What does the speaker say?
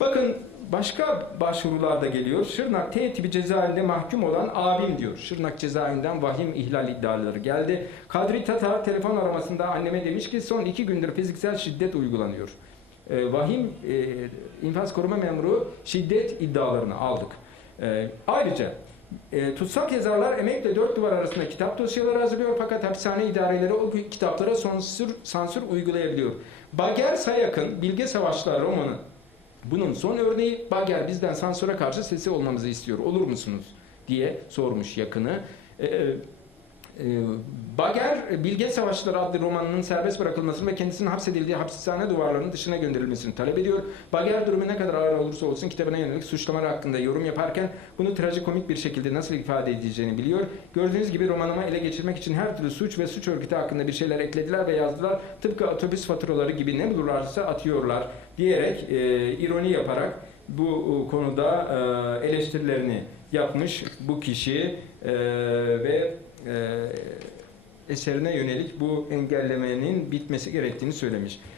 Bakın başka başvurular da geliyor. Şırnak T tipi cezaevinde mahkum olan abim diyor. Şırnak cezaevinden vahim ihlal iddiaları geldi. Kadri Tatar telefon aramasında anneme demiş ki son iki gündür fiziksel şiddet uygulanıyor. Ee, vahim e, infaz koruma memuru şiddet iddialarını aldık. Ee, ayrıca e, tutsak yazarlar emekle dört duvar arasında kitap dosyaları hazırlıyor fakat hapishane idareleri o kitaplara sansür, sansür uygulayabiliyor. Bager Sayak'ın Bilge Savaşlar romanı bunun son örneği Bager bizden sansüre karşı sesi olmamızı istiyor. Olur musunuz? diye sormuş yakını. Ee, Bager, Bilge Savaşları adlı romanının serbest bırakılmasını ve kendisinin hapsedildiği hapishane duvarlarının dışına gönderilmesini talep ediyor. Bager durumu ne kadar ağır olursa olsun kitabına yönelik suçlamalar hakkında yorum yaparken bunu trajikomik bir şekilde nasıl ifade edeceğini biliyor. Gördüğünüz gibi romanıma ele geçirmek için her türlü suç ve suç örgütü hakkında bir şeyler eklediler ve yazdılar. Tıpkı otobüs faturaları gibi ne bulurlarsa atıyorlar diyerek e, ironi yaparak bu e, konuda e, eleştirilerini yapmış bu kişi e, ve eserine yönelik bu engellemenin bitmesi gerektiğini söylemiş.